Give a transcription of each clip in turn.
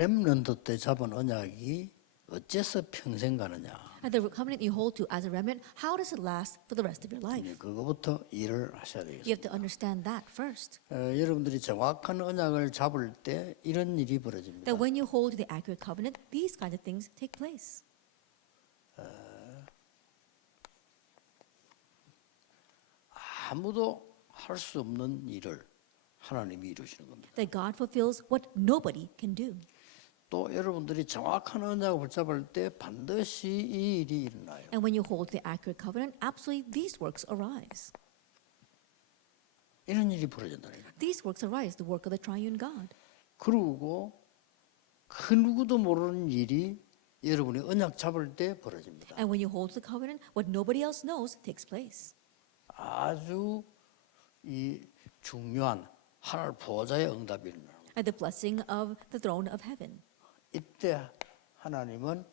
렘넌트 때 잡은 언약이 어째서 평생 가느냐? And the covenant you hold to as a remnant, how does it last for the rest of your life? 이제 그거부터 이해를 하셔야 You have 되겠습니다. to understand that first. 여러분들이 정확한 언약을 잡을 때 이런 일이 벌어집니다. That when you hold to the accurate covenant, these kinds of things take place. 아무도 할 수 없는 일을 하나님이 이루시는 겁니다. That God fulfills what nobody can do. 또 여러분들이 정확한 언약을 붙잡을 때 반드시 이 일이 일어나요. And when you hold to the accurate covenant, absolutely these works arise. 이런 일이 벌어진다는 거예요. These works arise, the work of the triune God. 그리고 그 누구도 모르는 일이 여러분이 언약 잡을 때 벌어집니다. And when you hold to the covenant, what nobody else knows takes place. 아주 이 중요한 하늘 보좌의 응답이 일어나는 거예요. And the blessing of the throne of heaven. 이때 하나님은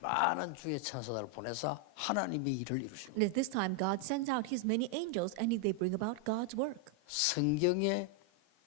많은 주의 천사들을 보내서 하나님의 일을 이루시는 And at this time, God sends out His many angels and they bring about God's work. 성경에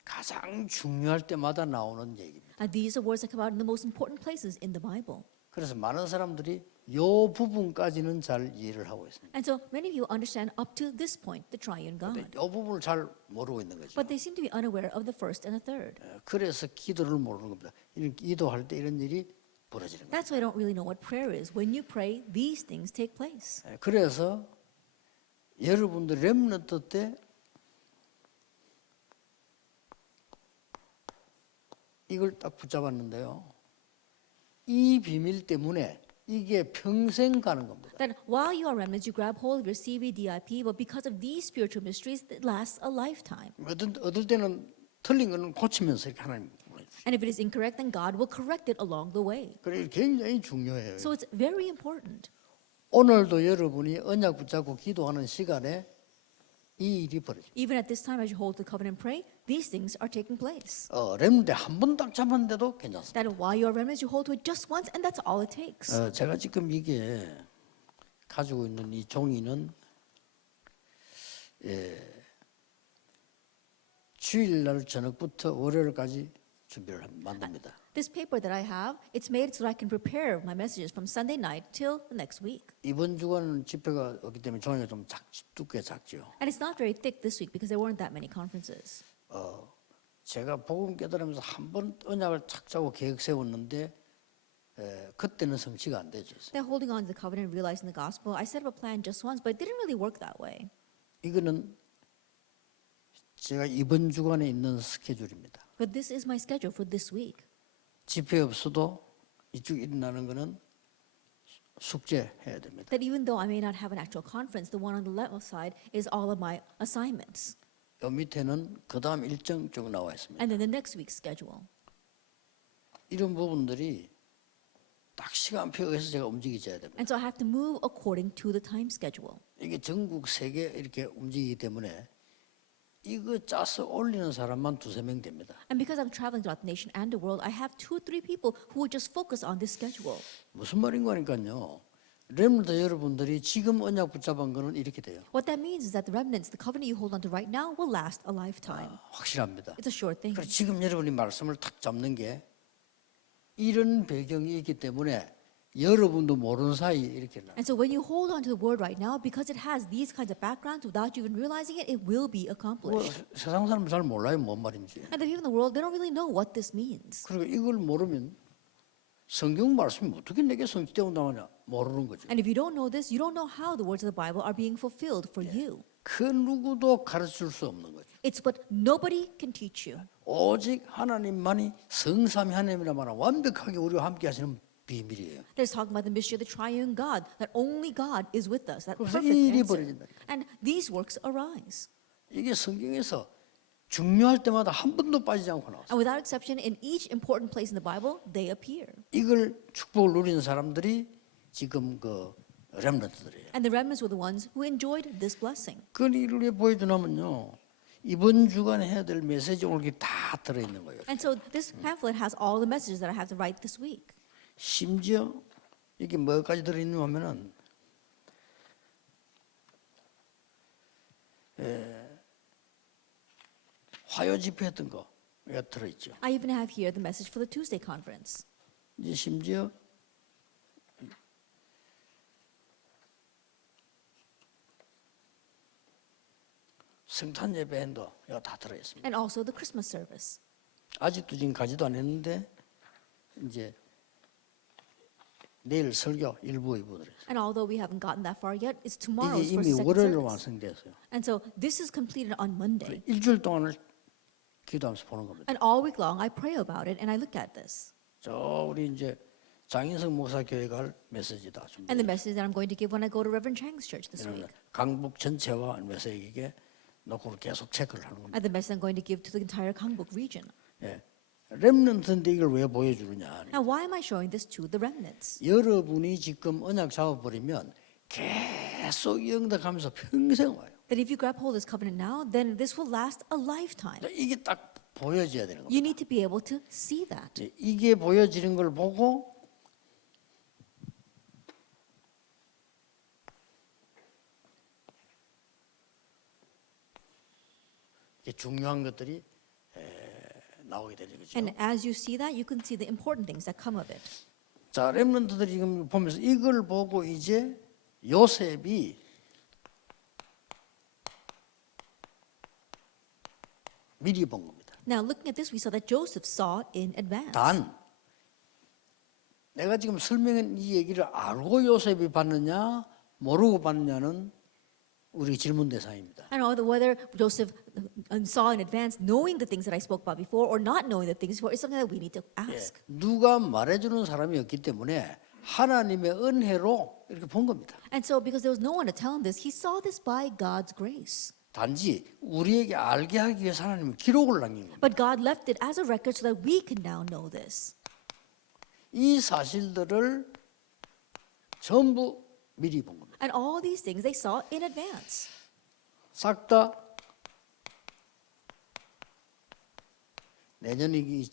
가장 중요할 때마다 나오는 얘기입니다. And these are words that come out in the most important places in the Bible. 그래서 많은 사람들이 이 부분까지는 잘 이해를 하고 있습니다. And so many of you understand up to this point the triune God. 근데 이 부분을 잘 모르고 있는 거죠. But they seem to be unaware of the first and the third. 그래서 기도를 모르는 겁니다. 이런 기도할 때 이런 일이 벌어지는 거예요. That's why I don't really know what prayer is. When you pray, these things take place. 그래서 여러분들 렘넌트 때 이걸 딱 붙잡았는데요. 이 비밀 때문에 이게 평생 가는 겁니다. That while you are remnants, you grab hold of your CBDIP, but because of these spiritual mysteries, it lasts a lifetime. 어떨 때는 틀린 거는 고치면서 이렇게 하나님 보내주시죠. And if it is incorrect, then God will correct it along the way. 그래 굉장히 중요해요. So it's very important. 오늘도 여러분이 언약 붙잡고 기도하는 시간에 이 일이 벌어집니다. Even at this time, as you hold the covenant and pray, these things are taking place. 렘넌트 한 번 딱 잡았는데도 괜찮습니다. That while you are remnants, you hold to it just once, and that's all it takes. 제가 지금 이게 가지고 있는 이 종이는 주일날 저녁부터 월요일까지 준비를 만듭니다. This paper that I have, it's made so that I can prepare my messages from Sunday night till the next week. 이번 주간은 집회가 없기 때문에 종이가 좀 두께 작죠. And it's not very thick this week because there weren't that many conferences. 제가 복음 깨달으면서 한 번 언약을 착 잡고 계획 세웠는데 그때는 성취가 안 되죠. They're holding on to the covenant and realizing the gospel. I set up a plan just once, but it didn't really work that way. 이거는 제가 이번 주간에 있는 스케줄입니다. But this is my schedule for this week. 집회 없어도 이쪽 일어나는 거는 숙제해야 됩니다. That even though I may not have an actual conference, the one on the left side is all of my assignments. 요 밑에는 그 다음 일정 쭉 나와 있습니다. And then the next week's schedule. 이런 부분들이 딱 시간표에 의해서 제가 움직여야 됩니다. And so I have to move according to the time schedule. 이게 전국 세계 이렇게 움직이기 때문에 이거 짜서 올리는 사람만 두세 명 됩니다. And because I'm traveling throughout the nation and the world, I have 2 or 3 people who will just focus on this schedule. 무슨 말인가 하니까요. 렘넌트 여러분들이 지금 언약 붙잡은 거는 이렇게 돼요. What that means is that the remnants, the covenant you hold on to right now, will last a lifetime. 확실합니다. It's a sure thing. 그래 지금 여러분이 말씀을 탁 잡는 게 이런 배경이 있기 때문에 여러분도 모르는 사이 이렇게 나. And so when you hold on to the word right now, because it has these kinds of backgrounds, without you even realizing it, it will be accomplished. 세상 사람 잘 몰라요 뭔 말인지. And the people in the world, they don't really know what this means. 그리고 이걸 모르면 성경 말씀이 어떻게 내게 성취되었나냐 모르는 거죠. And if you don't know this, you don't know how the words of the Bible are being fulfilled for you. 그 누구도 가르칠 수 없는 거죠. It's what nobody can teach you. 오직 하나님만이 성삼위 하나님이라만 완벽하게 우리와 함께 하시는 비밀이에요. Let's talk about the mystery of the triune God, that only God is with us, that 그래서 perfect 이 일이 answer. 벌어진다. And these works arise. 이게 성경에서 중요할 때마다 한 번도 빠지지 않고 나왔어요. And without exception, in each important place in the Bible, they appear. 이걸 축복을 누리는 사람들이 지금 그 렘넌트들이에요. And the remnants were the ones who enjoyed this blessing. 그 일을 왜 보여주냐면요. 이번 주간에 해야 될 메시지 오늘 게 다 들어있는 거예요. And so this pamphlet has all the messages that I have to write this week. 심지어 이게 뭐까지 들어있냐 하면은 화요 집회했던 거 들어있죠. I even have here the message for the Tuesday conference. 이제 심지어 성탄 예배도 이거 다 들어있습니다. And also the Christmas service. 아직도 지금 가지도 안 했는데 이제 내일 설교 1부, 2부 들어있어요. And although we haven't gotten that far yet, it's 이게 tomorrow's 이미 first second 월요일로 service. 완성됐어요. And so this is completed on Monday. 일주일 동안을 기도하면서 보는 겁니다. And all week long I pray about it and I look at this. 저 우리 이제 장인성 목사 교회가 할 메시지다. 좀 And the message that I'm going to give when I go to Reverend Chang's church this week. 강북 전체와 메시지에게 놓고 계속 체크를 하는 겁니다. And the message I'm going to give to the entire Gangbuk region. 예. 렘넌트인데 이걸 왜 보여주느냐? Now, why am I showing this to the remnants? 여러분이 지금 언약 잡아버리면 계속 영덕하면서 평생 와요. That if you grab hold of this covenant now, then this will last a lifetime. 이게 딱 보여져야 되는 겁니다. You need to be able to see that. 이게 보여지는 걸 보고 중요한 것들이 나오게 되죠. 그죠? And as you see that, you can see the important things that come of it. 자, 렘넌트들이 지금 보면서 이걸 보고 이제 요셉이 미리 본 겁니다. Now, looking at this, we saw that Joseph saw in advance. 단 내가 지금 설명한 이 얘기를 알고 요셉이 봤느냐 모르고 봤느냐는 우리 질문 대상입니다. I don't know whether Joseph saw in advance, knowing the things that I spoke about before, or not knowing the things before, is something that we need to ask. 누가 말해주는 사람이 없기 때문에 하나님의 은혜로 이렇게 본 겁니다. And so, because there was no one to tell him this, he saw this by God's grace. 단지 우리에게 알게 하기 위해서 하나님은 기록을 남긴 겁니다. But God left it as a record so that we can now know this. 이 사실들을 전부 미리 본 겁니다. And all these things they saw in advance. 싹 다 내년이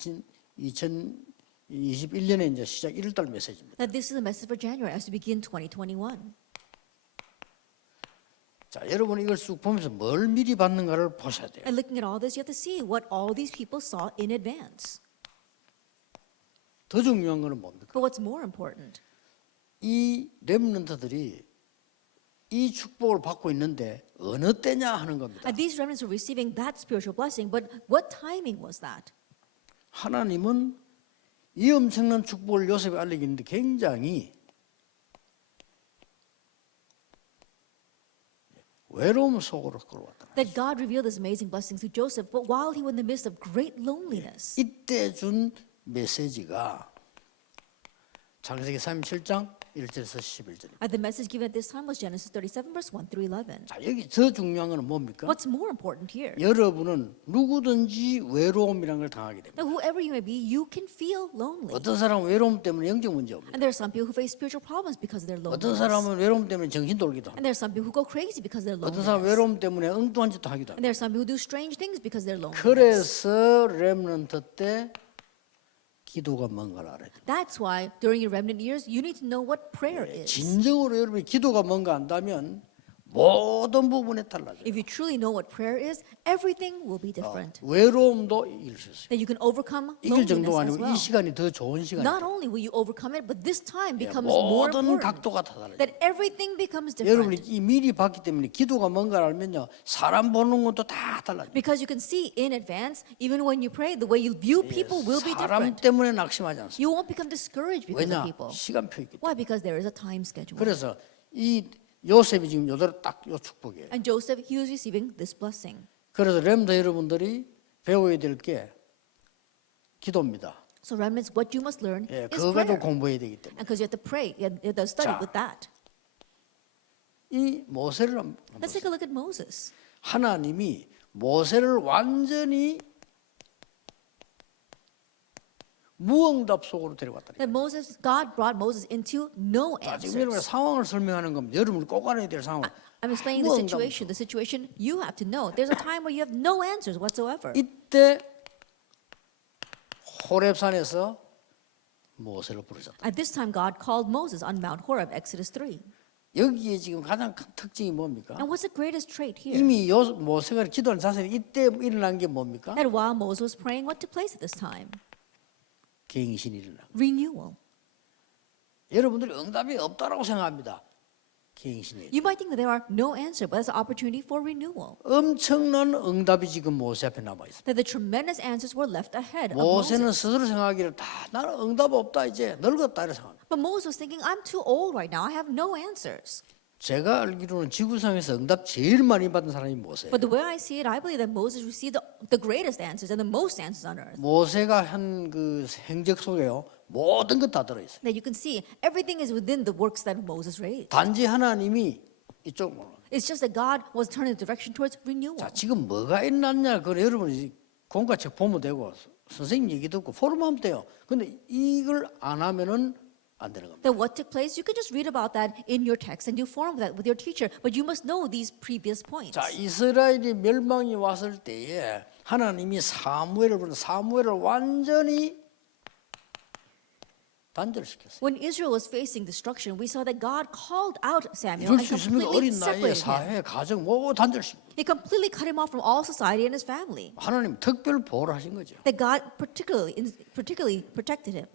2021년에 이제 시작 1월 메시지입니다. That this is the message for January as we begin 2021. 자, 여러분 이걸 쑥 보면서 뭘 미리 받는가를 보셔야 돼요. And looking at all this, you have to see what all these people saw in advance. 더 중요한 거는 뭡니까? But what's more important? 이 렘넌트들이 이 축복을 받고 있는데 어느 때냐 하는 겁니다. And these remnants were receiving that spiritual blessing, but what timing was that? 하나님은 이 엄청난 축복을 요셉에 알리기는데 굉장히 외로움 속으로 끌어왔다. That God revealed this amazing blessing through Joseph, but while he was in the midst of great loneliness. 이때 준 메시지가 창세기 37장 1절에서 11절입니다. And the message given at this time was Genesis 37, verse 1 through 11. 자, 여기 더 중요한 거는 뭡니까? What's more important here? 여러분은 누구든지 외로움이라는 걸 당하게 됩니다. Now, whoever you may be, you can feel lonely. 어떤 사람은 외로움 때문에 영적 문제 옵니다. And there are some people who face spiritual problems because of their 어떤 loneliness. 사람은 외로움 때문에 정신 돌기도 합니다. And there are some people who go crazy because of their 어떤 사람은 loneliness. 외로움 때문에 엉뚱한 짓도 하기도 합니다. And there are some people who do strange things because of their loneliness. 그래서 렘넌트 때 기도가 뭔가를 알아야 돼요. That's why during your remnant years, you need to know what prayer is. 진정으로 여러분이 기도가 뭔가 안다면 모든 부분에 달라져요. If you truly know what prayer is, everything will be different. 외로움도 이길 수 있어요. That you can overcome 이길 loneliness 정도가 as 아니고 이 well. 시간이 더 좋은 시간이에요. Not only will you overcome it, but this time becomes more 모든 important. 각도가 다 달라져요. That everything becomes 여러분이 different. 이 미리 봤기 때문에 기도가 뭔가를 알면요 사람 보는 것도 다 달라져요. Because you can see in advance, even when you pray, the way you view people will be 사람 different. 때문에 낙심하지 않습니다. You won't become discouraged because 왜냐? of people. 시간표 있기 때문에. Why? Because there is a time schedule. 그래서 이 요셉이 지금 요대로 딱 요 축복이에요. And Joseph, he was receiving this blessing. 그래서 렘더 여러분들이 배워야 될 게 기도입니다. So remnants, what you must learn 예, is 그거 prayer. 가지고 공부해야 되기 때문에. And because you have to pray, you have to study 자. with that. 이 모세를 한번 Let's take a look at Moses. 하나님이 모세를 완전히 무응답 속으로 데려갔다. That Moses, God brought Moses into no 지금 여러분 answers. 상황을 설명하는 겁니다. 여러분이 꼭 알아야 될 상황. I'm explaining the 무응답. situation. The situation you have to know. There's a time where you have no answers whatsoever. 이때 호렙산에서 모세를 부르셨다. At this time, God called Moses on Mount Horeb, Exodus 3. 여기에 지금 가장 큰 특징이 뭡니까? And what's the greatest trait here? 이미 모세가 기도하는 자세는 이때 일어난 게 뭡니까? That while Moses was praying, what took place at this time? 갱신이 일어나. Renewal. 여러분들이 응답이 없다라고 생각합니다. 갱신이. You might think that there are no answer, but there's an opportunity for renewal. 엄청난 응답이 지금 모세 앞에 남아 있습니다. That the tremendous answers were left ahead of 모세는 Moses. 스스로 생각하기를 다 나는 응답 없다 이제 늙었다 이렇게 생각합니다. But Moses was thinking, I'm too old right now. I have no answers. 제가 알기로는 지구상에서 응답 제일 많이 받은 사람이 모세예요. But the way I see it, I believe that Moses received the greatest answers and the most answers on earth. 모세가 한 그 행적 속에요 모든 것 다 들어 있어요. That you can see everything is within the works that Moses raised. 단지 하나님이 이쪽으로. It's just that God was turning the direction towards renewal. 자 지금 뭐가 일어났냐? 그래 여러분이 공과책 보면 되고 선생님 얘기 듣고 포럼하면 돼요. 근데 이걸 안 하면은 안 되는 겁니다. Then what took place? You can just read about that in your text and do forum with that with your teacher. But you must know these previous points. 자 이스라엘이 멸망이 왔을 때에 하나님이 사무엘을 부르는 사무엘을 완전히 단절시켰어요. When Israel was facing destruction, we saw that God called out Samuel 이럴 and 수 있습니까? completely 어린 나이에 separated him. 사회, 가정 뭐 단절시켰어요. He completely cut him off from all society and his family. 하나님 특별 보호를 하신 거죠. That God particularly protected him.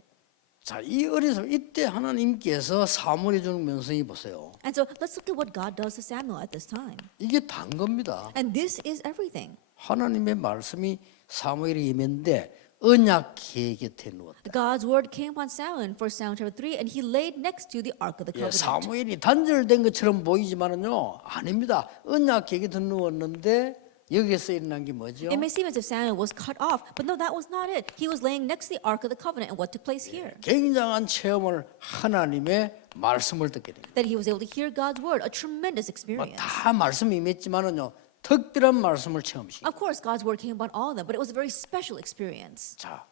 자, 이 어린 사람 이때 하나님께서 사무엘에 주는 명성이 보세요. And so let's look at what God does to Samuel at this time. 이게 단 겁니다. And this is everything. 하나님의 말씀이 사무엘에 임했는데 언약궤 곁에 누웠다. God's word came upon Samuel in 1 Samuel chapter 3, and he laid next to the ark of the 예, covenant. 사무엘이 단절된 것처럼 보이지만은요 아닙니다. 언약궤 곁에 누웠는데 여기에서 일어난 게 뭐죠? It may seem as if Samuel was cut off, but no, that was not it. He was laying next to the ark of the covenant, and what took place here? 굉장한 체험을 하나님의 말씀을 듣게 됩니다. That he was able to hear God's word, a tremendous experience. 다 말씀이 임했지만은요 특별한 말씀을 체험시키. Of course, God's word came upon all of them, but it was a very special experience. 자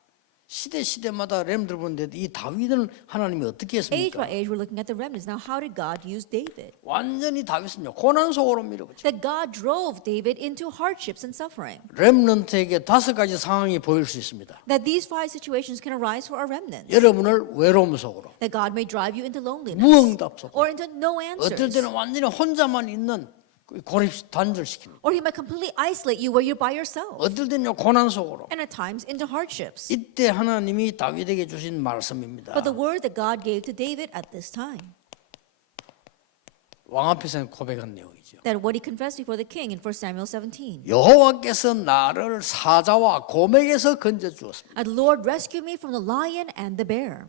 시대마다 렘들 보는데 이 다윗은 하나님이 어떻게 Age by 했습니까? age, we're looking at the remnants. Now, how did God use David? 완전히 다윗은요 고난 속으로 밀어붙여. That God drove David into hardships and suffering. 렘넌트에게 5가지 상황이 보일 수 있습니다. That these 5 situations can arise for our remnants. 여러분을 외로움 속으로, That God may drive you into loneliness. 무응답 속으로, Or into no 어떨 answers. 때는 완전히 혼자만 있는 고립 단절시키는. Or he might completely isolate you where you're by yourself. 어떨 때는 고난 속으로. And at times into hardships. 이때 하나님이 다윗에게 주신 말씀입니다. But the word that God gave to David at this time. 왕 앞에서 고백한 내용이죠. That what he confessed before the king in 1 Samuel 17. 여호와께서 나를 사자와 곰에게서 건져 주었습니다. And the Lord rescued me from the lion and the bear.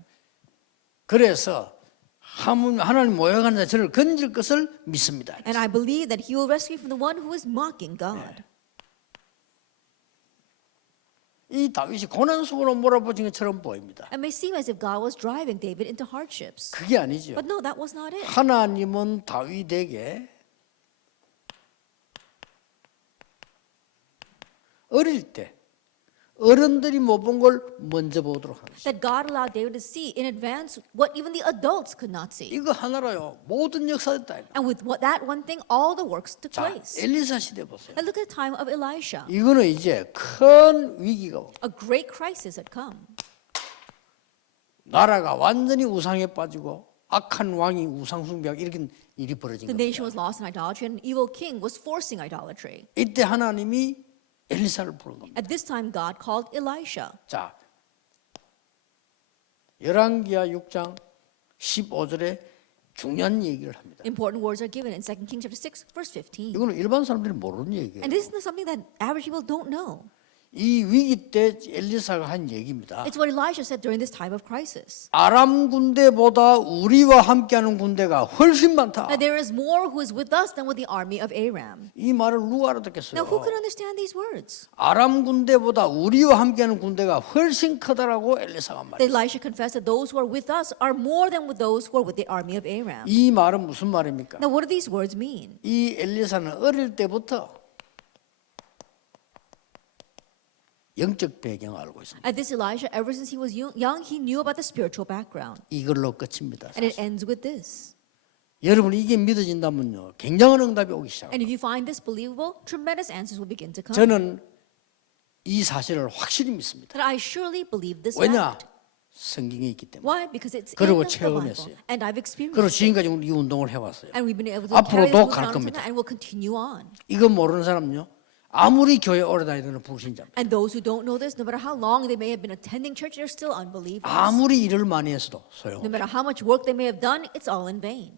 그래서 하나님 모욕하는 자 저를 건질 것을 믿습니다. And I believe that he will rescue me from the one who is mocking God. 이 다윗이 고난 속으로 몰아붙인 것처럼 보입니다. It may seem as if God was driving David into hardships. 그게 아니죠. But no, that was not it. 하나님은 다윗에게 어릴 때 어른들이 못 본 걸 먼저 보도록 하는 것이죠. That God allowed David to see in advance what even the adults could not see. 이거 하나로요 모든 역사였다. And with that one thing, all the works took 자, place. 엘리사 시대 보세요. And look at the time of Elisha. 이거는 이제 큰 위기가 오고 A great crisis had come. 나라가 완전히 우상에 빠지고 악한 왕이 우상 숭배하고 이렇게 일이 벌어진 The nation 겁니다. was lost in idolatry, and an evil king was forcing idolatry. 이때 하나님이 엘리사를 부른 겁니다. At this time, God called Elisha. 자, 열왕기하 6장 15절에 중요한 얘기를 합니다. Important words are given in 2 Kings chapter 6, verse 15. 이거는 일반 사람들이 모르는 얘기예요. And this is something that average people don't know. 이 위기 때 엘리사가 한 얘기입니다. It's what Elisha said during this time of crisis. 아람 군대보다 우리와 함께하는 군대가 훨씬 많다. That there is more who is with us than with the army of Aram. 이 말을 누가 알아듣겠어요? Now, who can understand these words? 아람 군대보다 우리와 함께하는 군대가 훨씬 크다라고 엘리사가 That 말했어요. Elisha confessed that those who are with us are more than with those who are with the army of Aram. 이 말은 무슨 말입니까? Now, what do these words mean? 이 엘리사는 어릴 때부터 영적 배경을 알고 있습니다. At this Elisha, ever since he was young, he knew about the spiritual background. 이걸로 끝입니다. And it ends with this. 여러분 이게 믿어진다면요 굉장한 응답이 오기 시작합니다. And if you find this believable, tremendous answers will begin to come. 저는 이 사실을 확실히 믿습니다. That I surely believe this 왜냐? fact. 성경에 있기 때문에. Why? Because it's in 그리고 the Bible. 체험했어요. And I've 그리고 experienced it. 지금까지 이 운동을 해왔어요. And we've been able to 앞으로도 carry this 갈 movement on 겁니다. and we'll continue on. 이거 모르는 사람은요. 아무리 교회 오래 다니는 불신자입니다. And those who don't know this, no matter how long they may have been attending church, they're still unbelievers. 아무리 일을 많이 했어도 No 소용. matter how much work they may have done, it's all in vain.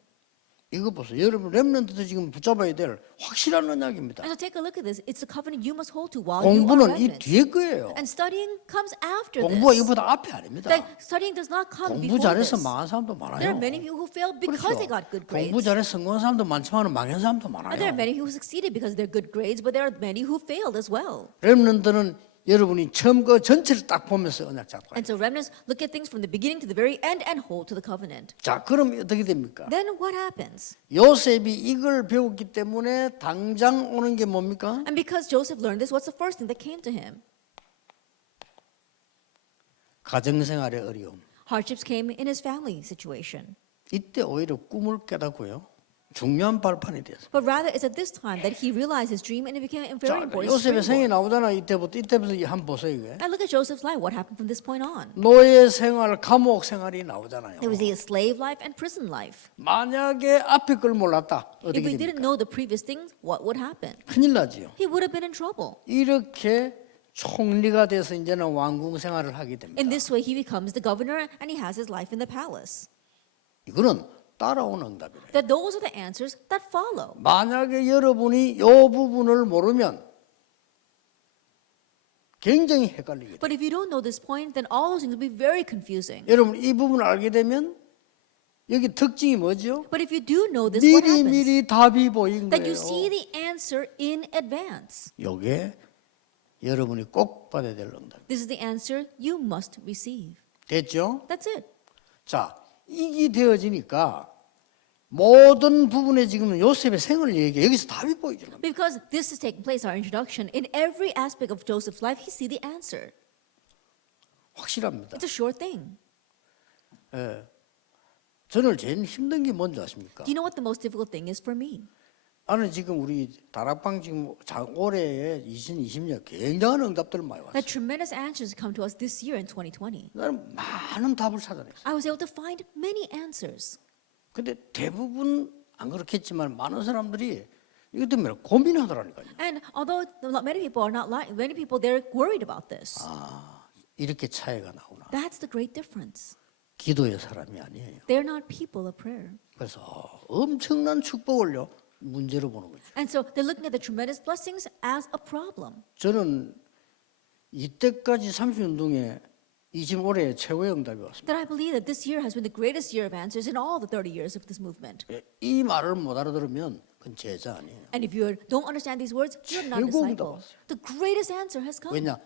이거 보세요. 여러분 렘넌트도 지금 붙잡아야 될 확실한 언약입니다. And so take a look at this. It's a covenant you must hold to while you are 공부는 이 remnant. 뒤에 거예요. And studying comes after 공부가 this. 이거보다 앞에 아닙니다. That studying does not come 공부 before 잘해서 this. 망한 사람도 There 많아요. are many people who failed because 그렇죠. they got good 공부 grades. 잘해서 성공한 사람도 많지만 망한 사람도 And there are 많아요. many who succeeded because of their good grades, but there are many who failed as well. 렘넌트는 여러분이 처음 그 전체를 딱 보면서 언약 잡고. And so remnants look at things from the beginning to the very end and hold to the covenant. 자, 그럼 어떻게 됩니까? Then what happens? 요셉이 이걸 배웠기 때문에 당장 오는 게 뭡니까? And because Joseph learned this, what's the first thing that came to him? 가정생활의 어려움. Hardships came in his family situation. 이때 오히려 꿈을 깨닫고요. 중요한 발판이 됐어요. But rather, it's at this time that he realized his dream and it became a very 자, important 요셉의 생이 springboard. 나오잖아. 이때부터 한번 보세요. 이게. And look at Joseph's life. What happened from this point on? 노예 생활, 감옥 생활이 나오잖아요. There was the slave life and prison life. 만약에 앞에 걸 몰랐다. If 어떻게 he didn't 됩니까? know the previous things, what would happen? 큰일 나지요. He would have been in trouble. 이렇게 총리가 돼서 이제는 왕궁 생활을 하게 됩니다. In this way, he becomes the governor and he has his life in the palace. 이거는 따라오는 응답이래요. That those are the answers that follow. 만약에 여러분이 이 부분을 모르면 굉장히 헷갈리게 돼요. But if you don't know this point, then all those things will be very confusing. 여러분 이 부분을 알게 되면 여기 특징이 뭐죠? But if you do know this, what happens? 미리 답이 보인 That 거예요. you see the answer in advance. 이게 여러분이 꼭 받아야 될 응답. This is the answer you must receive. 됐죠? That's it. 자, 이게 되어지니까 모든 부분에 지금 요셉의 생을 얘기해. 여기서 답이 보이죠. Because this is taking place, our introduction, in every aspect of Joseph's life, he see the answer. 확실합니다. It's a sure thing. 예. 저는 제일 힘든 게 뭔지 아십니까? Do you know what the most difficult thing is for me? 나는 지금 우리 다락방 지금 올해에 2020년 굉장한 응답들 많이 왔어요. That tremendous answers come to us this year in 2020. 나는 많은 답을 찾아냈어요. I was able to find many answers. 근데 대부분 안 그렇겠지만 많은 사람들이 이것 때문에 고민하더라니까요. And although many people are not lying, many people they're worried about this. 이렇게 차이가 나오나. That's the great difference. 기도의 사람이 아니에요. They're not people of prayer. 그래서 엄청난 축복을요 문제로 보는 거죠. And so they're looking at the tremendous blessings as a problem. 저는 이때까지 30운동에 이 지금 올해 최고의 응답이 왔습니다. That I believe that this year has been the greatest year of answers in all the 30 years of this movement. 이 말을 못 알아들으면 그건 제자 아니에요. And if you don't understand these words, you're not a 최고 응답 disciple. 왔어요. The greatest answer has come. 왜냐?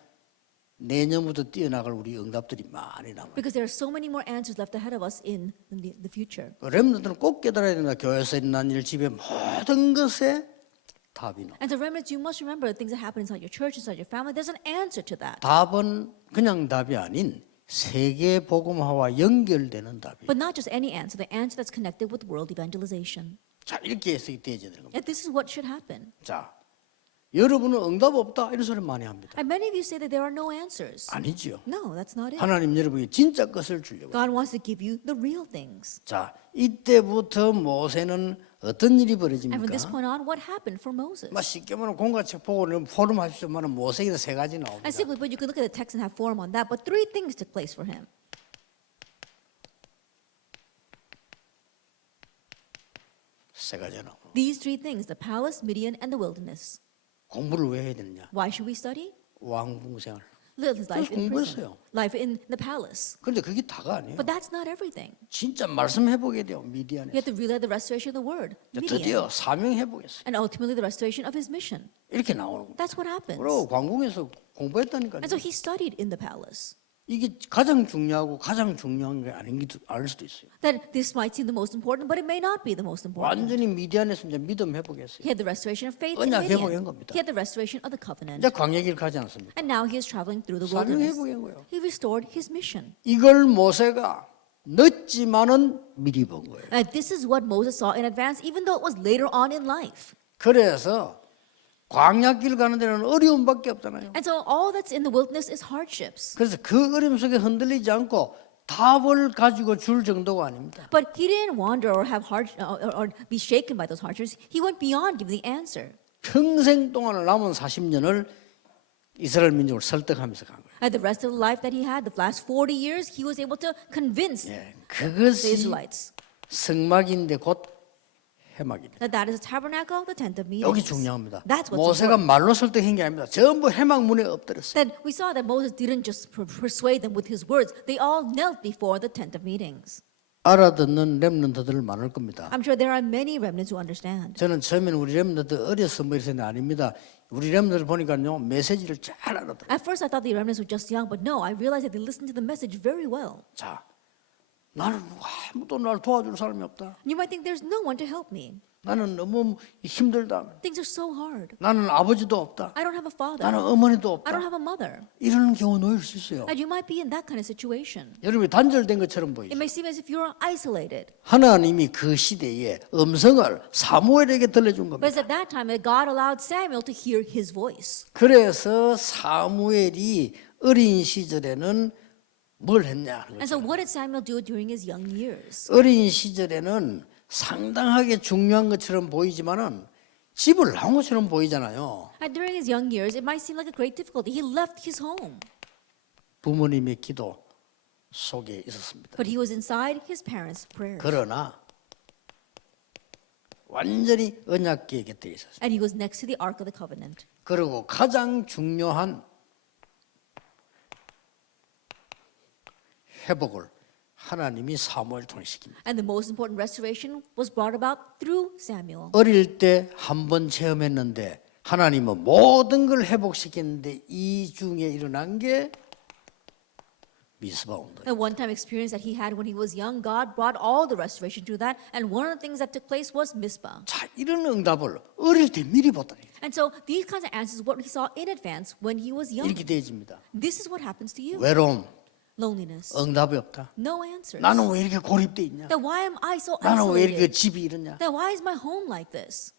내년부터 뛰어나갈 우리 응답들이 많이 남아요. Because there are so many more answers left ahead of us in the future. 렘넌트는 꼭 깨달아야 된다. 교회에서 일어난 일, 집에 모든 것에 답이 나와. And so remembrance, you must remember the things that happen inside your church, inside your family. There's an answer to that. 답은 그냥 답이 아닌 세계 복음화와 연결되는 답이. But not just any answer, the answer that's connected with world evangelization. 자, 이렇게 해석이 되어야 되는 겁니다. And this is what should happen. 자, 여러분은 응답 없다 이런 소리 많이 합니다. And many of you say that there are no answers. 아니지요. No, that's not it. 하나님 여러분이 진짜 것을 주려고. God wants to give you the real things. 자, 이때부터 모세는 어떤 일이 And from this 벌어집니까? point on, what happened for Moses? 막 쉽게 말하면 공과책 보고 포럼 하십시오만 모세에서 세 가지 나옵니다. And simply put, you can look at the text and have forum on that, but three things took place for him. 세 가지 나옵니다. These three things, the palace, Midian, and the wilderness. 공부를 왜 해야 되느냐? Why should we study? 왕궁 생활. Live his life in prison. 공부했어요. Life in the palace. 그런데 그게 다가 아니에요. But that's not everything. 진짜 말씀해 보게 돼요. You 미디안에서. have to realize the restoration of the word, Midian, 드디어 사명해 보겠어요. and ultimately the restoration of his mission. 이렇게 나오는 거예요. That's what happens. 그리고 왕궁에서 공부했다니까요. And so he studied in the palace. 이게 가장 중요하고 가장 중요한 게 아닌 게 알 수도 있어요. That this might seem the most important, but it may not be the most important. 완전히 미디안에서 이제 믿음 회복했어요. He had the restoration of faith in 언약 Midian. 회복한 겁니다. He had the restoration of the covenant. 이제 광야길 가지 않습니까? And now he is traveling through the 사명 wilderness. 회복한 거예요. He restored his mission. 이걸 모세가 늦지만은 미리 본 거예요. And this is what Moses saw in advance, even though it was later on in life. 그래서 광야길 가는 데는 어려움밖에 없잖아요. And so all that's in the wilderness is hardships. 그래서 그 어려움 속에 흔들리지 않고 답을 가지고 줄 정도가 아닙니다. But he didn't wander or have or be shaken by those hardships. He went beyond giving the answer. 평생 동안을 남은 40년을 이스라엘 민족을 설득하면서 간 거예요. And the rest of the life that he had, the last 40 years, he was able to convince 예, the 그것이 Israelites 성막인데 곧 해막입니다. that is a tabernacle, the tent of 여기 meetings. 중요합니다. That's what's 모세가 important. 말로 설득한 게 아닙니다. 전부 해막문에 엎드렸어요. Then we saw that Moses didn't just persuade them with his words. They all knelt before the tent of meetings. 알아듣는 렘넌트들 많을 겁니다. I'm sure there are many remnants who understand. 저는 처음에는 우리 렘넌트 어려서 뭐 이랬는데 아닙니다. 우리 렘넌트를 보니까요 메시지를 잘 알아들어요. At first I thought the remnants were just young, but no, I realized that they listened to the message very well. 자, 나는 아무도 날 도와줄 사람이 없다. You might think there's no one to help me. 나는 너무 힘들다. Things are so hard. 나는 아버지도 없다. I don't have a father. 나는 어머니도 I don't 없다. have a mother. 이런 경우 놓일 수 있어요. And you might be in that kind of situation. 여러분이 단절된 것처럼 It 보이죠. may seem as if you're isolated. 하나님이 그 시대에 음성을 사무엘에게 들려준 But 겁니다. it's at that time that God allowed Samuel to hear his voice. 그래서 사무엘이 어린 시절에는 뭘 했냐? And so what did Samuel do during his young years? 어린 시절에는 상당하게 중요한 것처럼 보이지만은 집을 나온 것처럼 보이잖아요. And during his young years, it might seem like a great difficulty. He left his home, 부모님의 기도 속에 있었습니다. but he was inside his parents' prayers. 그러나 완전히 언약궤 곁에 있었어요. And he was next to the Ark of the Covenant. 그리고 가장 중요한 회복을 하나님이 사무엘 통해 시킵니다. And the most important restoration was brought about through Samuel. 어릴 때 한 번 체험했는데 하나님은 모든 걸 회복시켰는데 이 중에 일어난 게 미스바 운동. The one-time experience that he had when he was young, God brought all the restoration through that. And one of the things that took place was Mizpah. 자, 이런 응답을 어릴 때 미리 보다니 And so these kinds of answers, what he saw in advance when he was young. 이렇게 되어집니다. This is what happens to you. 외로움, Loneliness. 응답이 없다. No answers. 나는 왜 이렇게 고립돼 있냐? Then why am I so 나는 왜 이렇게 isolated? 집이 이러냐? Then why is my home like this?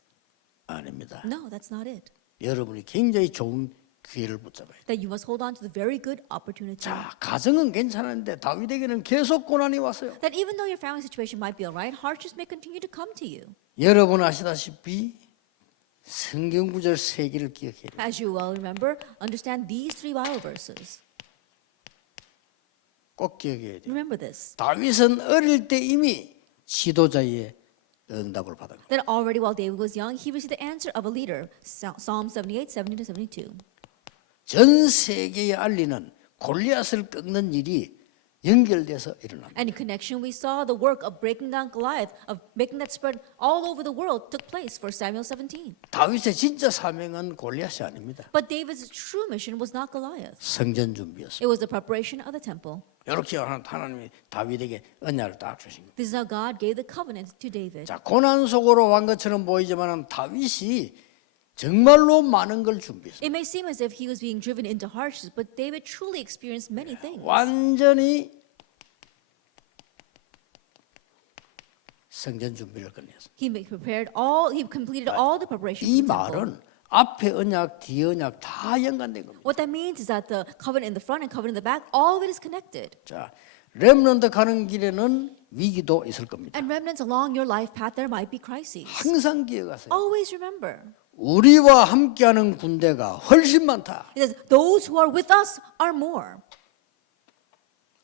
아닙니다. No, that's not it. 여러분이 굉장히 좋은 기회를 붙잡아야 돼요. That you must hold on to the very good opportunity. 자, 가정은 괜찮은데 다윗에게는 계속 고난이 왔어요. That even though your family situation might be alright, hardships may continue to come to you. 여러분 아시다시피 성경 구절 세 개를 기억해야 돼요. As you well remember, understand these 3 Bible verses. 꼭 기억해야 돼요. Remember this. 다윗은 어릴 때 이미 지도자의 응답을 받은 거예요. That already while David was young, he received the answer of a leader. Psalm 78, 70 to 72. 전 세계에 알리는 골리앗을 꺾는 일이 연결돼서 일어납니다. And in connection, we saw the work of breaking down Goliath, of making that spread all over the world, took place for Samuel 17. 다윗의 진짜 사명은 골리앗이 아닙니다. But David's true mission was not Goliath. 성전 준비였어요. It was the preparation of the temple. 이렇게 하나님이 다윗에게 언약을 딱 주신 거예요. This is how God gave the covenant to David. 자, 고난 속으로 간 것처럼 보이지만 다윗이 정말로 많은 걸 준비했어요. It may seem as if he was being driven into hardships, but David truly experienced many things. 완전히 성전 준비를 끝냈어요. He completed all the preparation 이 for the temple. 말은 앞에 언약, 뒤 언약 다 연관된 겁니다. What that means is that the covenant in the front and covenant in the back, all of it is connected. 자, 렘넌트 가는 길에는 위기도 있을 겁니다. And remnants along your life path, there might be crises. 항상 기억하세요. Always remember. 우리와 함께하는 군대가 훨씬 많다. It says, those who are with us are more.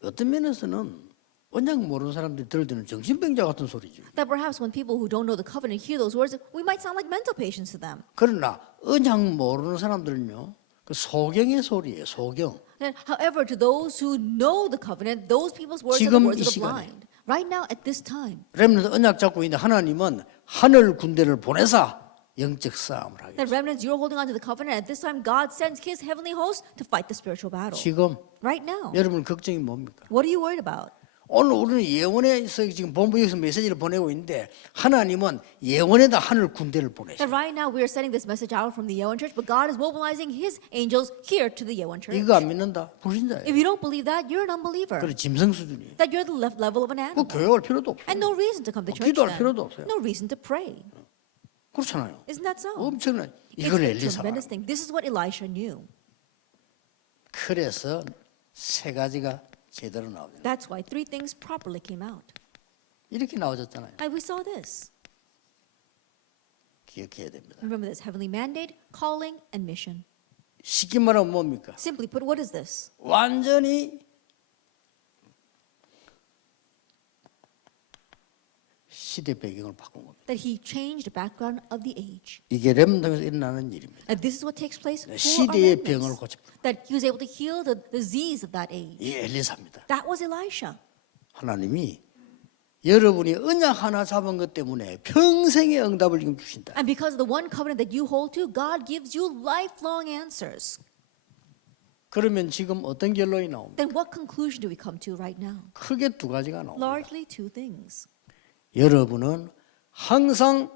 어떤 면에서는 언약 모르는 사람들이 들을 때는 정신병자 같은 소리죠. That perhaps when people who don't know the covenant hear those words, we might sound like mental patients to them. 그러나 언약 모르는 사람들은요, 그 소경의 소리예요. 소경. And however, to those who know the covenant, those people's words are the 지금 words 이 of the 시간에. blind. Right now, at this time. 렘넌트 언약 잡고 있는데 하나님은 하늘 군대를 보내사 영적 싸움을 하게. That remnants, you're holding on to the covenant. At this time, God sends His heavenly host to fight the spiritual battle. 지금 Right now. 여러분 걱정이 뭡니까? What are you worried about? 오늘 우리는 예언에서 지금 본부에서 메시지를 보내고 있는데 하나님은 예언에다 하늘 군대를 보내셔. That right now we are sending this message out from the Yeon Church, but God is mobilizing His angels here to the Yeon Church. 이거 안 믿는다? 불신자예요. If you don't believe that, you're an unbeliever. 그래 짐승 수준이에요. That you're the level of an 그 animal. 교회 올 필요도 없어요. And no reason to come to church 기도할 then. 필요도 없어요. No reason to pray. 그렇잖아요. Isn't that so? 엄청난 It's 이걸 a 엘리사가. tremendous thing. This is what Elisha knew. 그래서 세 가지가 제대로 나오잖아요. That's why three things properly came out. 이렇게 나오셨잖아요. And we saw this. 기억해야 됩니다. Remember this: heavenly mandate, calling, and mission. 쉽게 말하면 뭡니까? Simply put, what is this? 완전히 시대 배경을 바꾼 겁니다. That he changed the background of the age. 이게 렘넌트에서 일어나는 일입니다. And this is what takes place for our 시대의 병을 remnants. 고쳐버립니다. That he was able to heal the disease of that age. 이 엘리사입니다. That was Elisha. 하나님이 여러분이 언약 하나 잡은 것 때문에 평생의 응답을 지금 주신다. And because of the one covenant that you hold to, God gives you lifelong answers. 그러면 지금 어떤 결론이 나옵니까? Then what conclusion do we come to right now? 크게 두 가지가 나옵니다. Largely two things. 여러분은 항상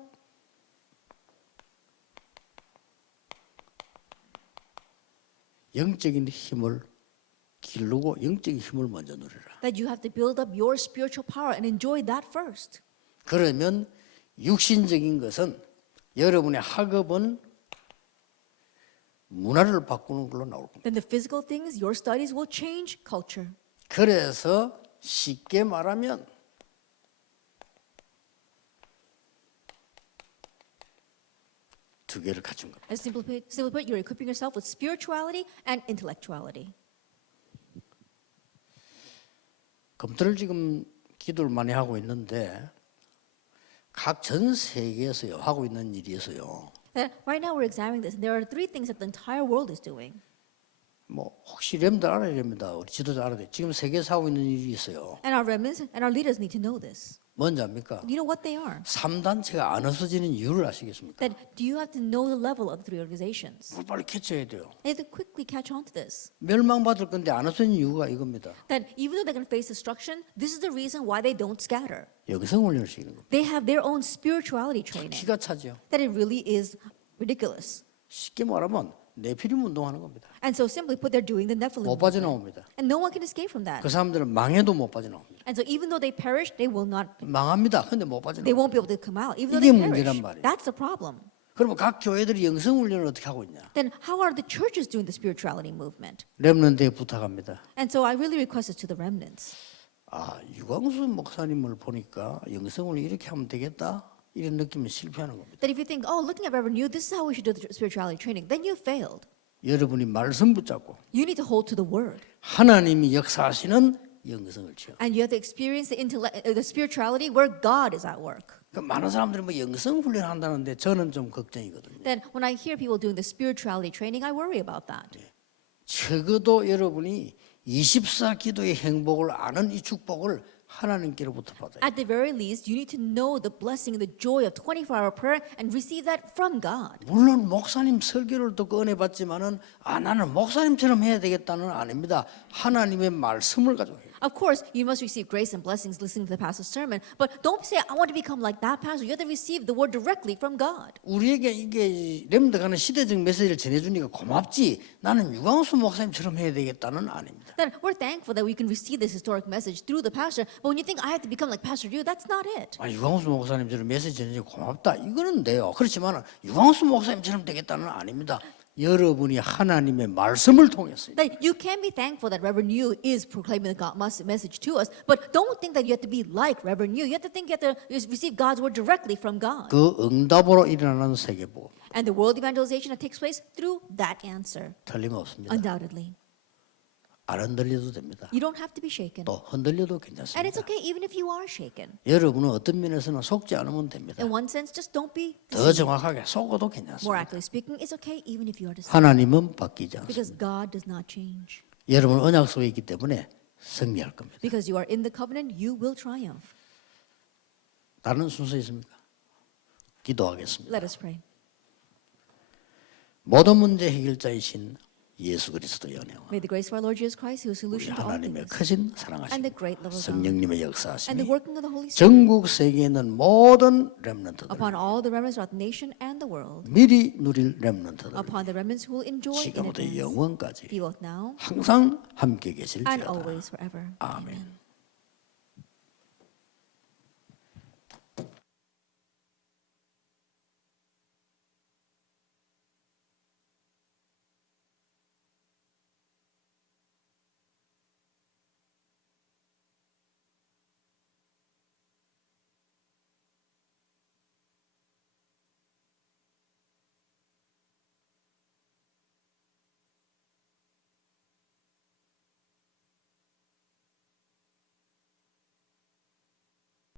영적인 힘을 기르고 영적인 힘을 먼저 누려라. That you have to build up your spiritual power and enjoy that first. 그러면 육신적인 것은 여러분의 학업은 문화를 바꾸는 걸로 나올 겁니다. Then the physical things, your studies will change culture. 그래서 쉽게 말하면 두 개를 갖춘 겁니다. And simply put, you're equipping yourself with spirituality and intellectuality. 검토를 지금 기도를 많이 하고 있는데 각 전 세계에서요 하고 있는 일이어서요. Right now we're examining this, and there are three things that the entire world is doing. 뭐 혹시 렘들 알아야 됩니다. 우리 지도자 알아야 돼. 지금 세계에서 하고 있는 일이 있어요. And our remnants and our leaders need to know this. 뭔지 압니까? Do you know what they are? 3단체가 안 없어지는 이유를 아시겠습니까? That do you have to know the level of the three organizations? 빨리 캐쳐야 돼요. They have to quickly catch on to this. 멸망받을 건데 안 없어지는 이유가 이겁니다. That even though they're going to face destruction, this is the reason why they don't scatter. 영성 훈련을 시키는 겁니다. They have their own spirituality training. 기가 차죠. That it really is ridiculous. 쉽게 말하면 내피림 운동하는 겁니다. And so simply put, they're doing the Nephilim. 못 빠져나옵니다. And no one can escape from that. 그 사람들은 망해도 못 빠져나옵니다. And so even though they perish, they will not. 망합니다. 근데 못 They 빠져나옵니다. won't be able to come out. Even though 이게 they perish. 문제란 말이에요. That's the problem. 그러면 각 교회들이 영성 훈련을 어떻게 하고 있냐? Then how are the churches doing the spirituality movement? 렘넌트에 부탁합니다. And so I really request this to the remnants. 아, 유광수 목사님을 보니까 영성을 이렇게 하면 되겠다 이런 느낌은 실패하는 겁니다. That if you think, oh, looking at Reverend Yu, this is how we should do the spirituality training, then you failed. 여러분이 말씀 붙잡고 You need to hold to the word. 하나님이 역사하시는 영성을 체험. And you have to experience the spirituality where God is at work. 그 많은 사람들이 뭐 영성 훈련한다는데 저는 좀 걱정이거든요. Then when I hear people doing the spirituality training, I worry about that. 적어도 여러분이 24 기도의 행복을 아는 이 축복을 하나님께로부터 받아요. At the very least, you need to know the blessing and the joy of 24-hour prayer and receive that from God. 물론 목사님 설교를 듣고 은혜 받지만은 아 나는 목사님처럼 해야 되겠다는 아닙니다. 하나님의 말씀을 가지고 해요. Of course, you must receive grace and blessings listening to the pastor's sermon, but don't say, I want to become like that pastor. You have to receive the word directly from God. 우리에게 이게 렘드 가는 시대적 메시지를 전해주니까 고맙지. 나는 유광수 목사님처럼 해야 되겠다는 아닙니다. Then we're thankful that we can receive this historic message through the pastor, but when you think I have to become like Pastor Yu, that's not it. 아 유광수 목사님처럼 메시지 전해주니 고맙다. 이거는 돼요. 그렇지만 유광수 목사님처럼 되겠다는 아닙니다. 여러분이 하나님의 말씀을 통해서 That you can be thankful that Reverend Yu is proclaiming the God message to us, but don't think that you have to be like Reverend Yu. You have to think you have to receive God's word directly from God. 그 응답으로 일어나는 세계복음 And the world evangelization that takes place through that answer, 틀림없습니다. undoubtedly. 안 흔들려도 됩니다. You don't have to be shaken. 또 흔들려도 And it's 괜찮습니다. okay even if you are shaken. 여러분은 어떤 면에서는 속지 않으면 됩니다. In one sense, just don't be 더 deceived. 정확하게 속어도 More 괜찮습니다. accurately speaking, it's okay even if you are deceived. 하나님은 바뀌지 Because 않습니다. God does not change. 여러분 언약 속에 있기 때문에 승리할 겁니다. Because you are in the covenant, you will triumph. 다른 순서 있습니까? 기도하겠습니다. Let us pray. 모든 문제 해결자이신 예수 그리스도의 은혜와 May the grace of our Lord Jesus Christ, who is 우리 solution to all 하나님의 things, 크신 and 사랑하심 the great love of God, 성령님의 and 역사하심이 the working of the Holy Spirit 전국 세계에 있는 모든 렘넌트들 upon all the remnants throughout the nation and the world, 미리 누릴 렘넌트들 upon the remnants who will enjoy in 지금부터 advance, 영원까지 be both now 항상 함께 and 계실지어다. always forever. 아멘. Amen.